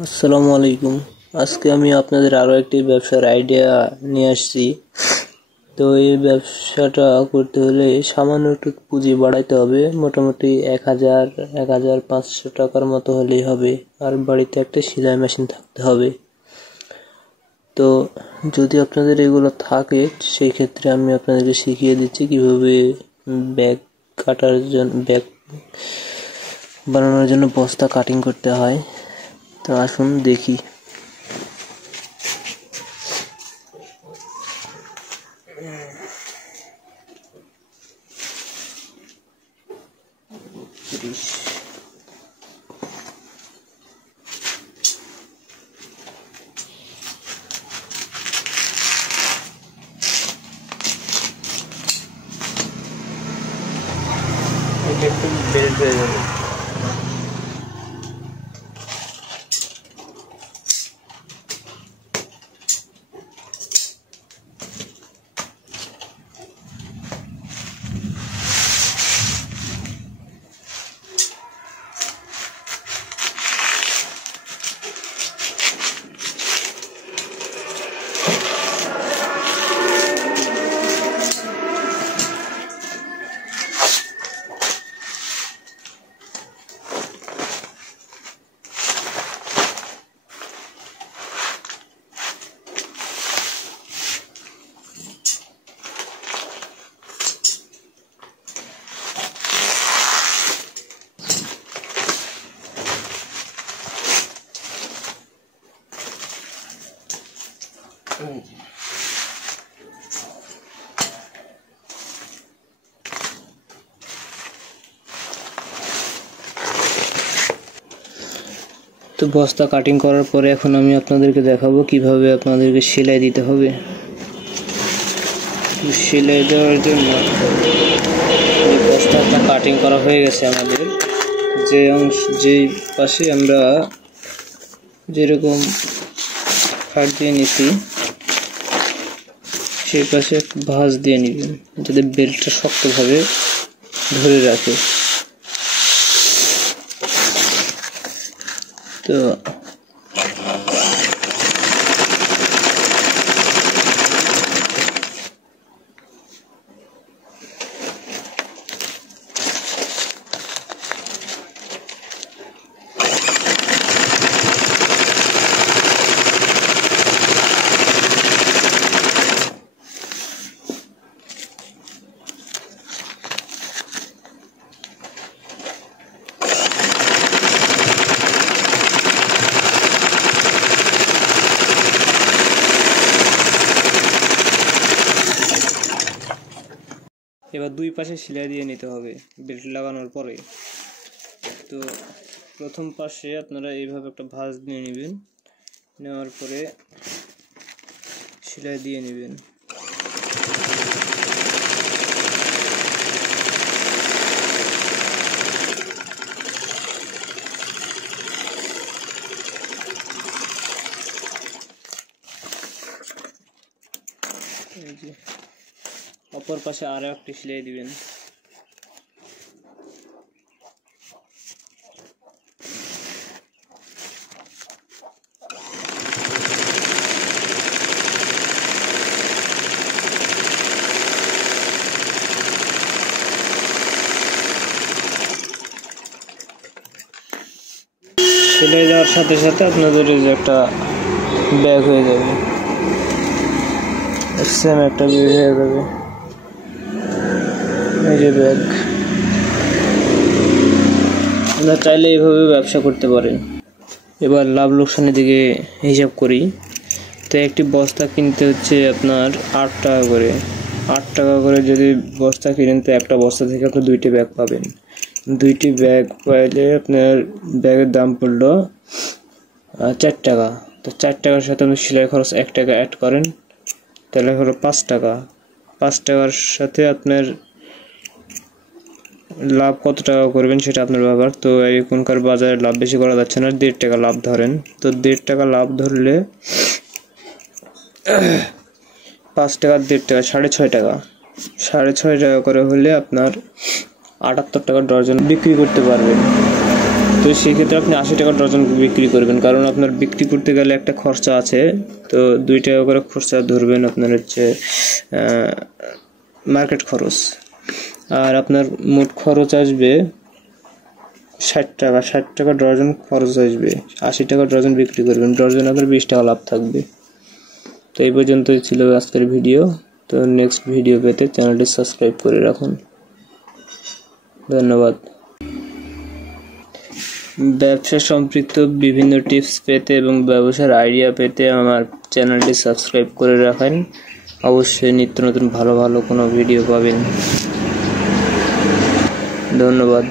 আসসালামু আলাইকুম। আজকে আমি আপনাদের আরো একটি ব্যবসার আইডিয়া নিয়ে আসছি। তো এই ব্যবসাটা করতে হলে সামান্য একটু পুঁজি বাড়াইতে হবে, মোটামুটি 1,500 টাকার মতো হলেই হবে। আর বাড়িতে একটা সেলাই মেশিন থাকতে হবে। তো যদি আপনাদের এগুলো থাকে সেই ক্ষেত্রে আমি আপনাদেরকে শিখিয়ে দিচ্ছি কিভাবে ব্যাগ ব্যাগ বানানোর জন্য বস্তা কাটিং করতে হয়। তো আসুন দেখি। এটা একটু বেল্ট হয়ে যাবে। তো বস্তা কাটিং করার পরে এখন আমি আপনাদেরকে দেখাবো কিভাবে আপনাদেরকে সেলাই দিতে হবে। সেলাই দেওয়ার জন্য বস্তাটা কাটিং করা হয়ে গেছে। আমাদের যেই পাশে আমরা যেরকম কাট দিয়ে নিছি সেই পাশে ভাঁজ দিয়ে নিবেন, যাতে বেল্টটা শক্তভাবে ধরে রাখে। তো এবার দুই পাশে সেলাই দিয়ে নিতে হবে বেল্ট লাগানোর পরে। তো প্রথম পাশে আপনারা এইভাবে একটা ভাঁজ দিয়ে নেবেন, নেওয়ার পরে সেলাই দিয়ে নেবেন। অপর পাশে আরো একটি সেলাই দিবেন। সেলাই দেওয়ার সাথে সাথে আপনাদের এই যে একটা ব্যাগ হয়ে যাবে, সেম একটা ব্যাগ হয়ে যাবে। এই যে ব্যাগ, আপনারা চাইলে এইভাবে ব্যবসা করতে পারেন। এবার লাভ লোকসানের দিকে হিসাব করি। তো একটি বস্তা কিনতে হচ্ছে আপনার 8 টাকা করে। 8 টাকা করে যদি বস্তা কিনেন তো একটা বস্তা থেকে আপনি 2টি ব্যাগ পাবেন। 2টি ব্যাগ পাইলে আপনার ব্যাগের দাম পড়লো 4 টাকা। তো 4 টাকার সাথে আপনি সেলাই খরচ 1 টাকা অ্যাড করেন, তাহলে হলো 5 টাকা। 5 টাকার সাথে আপনার লাভ কত টাকা করবেন সেটা আপনার ব্যাপার। তো এখনকার বাজারে লাভ বেশি করা যাচ্ছে না, 1.5 টাকা লাভ ধরেন। তো 1.5 টাকা লাভ ধরলে 5 টাকা 1.5 টাকা 6.5 টাকা। 6.5 টাকা করে হলে আপনার 78 টাকা ডজন বিক্রি করতে পারবেন। তো সেক্ষেত্রে আপনি 80 টাকা ডজন বিক্রি করবেন, কারণ আপনার বিক্রি করতে গেলে একটা খরচা আছে। তো 2 টাকা করে খরচা ধরবেন আপনার হচ্ছে মার্কেট খরচ, আর আপনার মোট খরচ আসবে 60 টাকা। 60 টাকা ডজন খরচ আসবে, 80 টাকা ডজন বিক্রি করবেন, ডজন আপনার 20 টাকা লাভ থাকবে। তো এই পর্যন্তই ছিল আজকের ভিডিও। তো নেক্সট ভিডিও পেতে চ্যানেলটি সাবস্ক্রাইব করে রাখুন। ধন্যবাদ। ব্যবসা সম্পৃক্ত বিভিন্ন টিপস পেতে এবং ব্যবসার আইডিয়া পেতে আমার চ্যানেলটি সাবস্ক্রাইব করে রাখেন। অবশ্যই নিত্য নতুন ভালো ভালো কোনো ভিডিও পাবেন। ধন্যবাদ।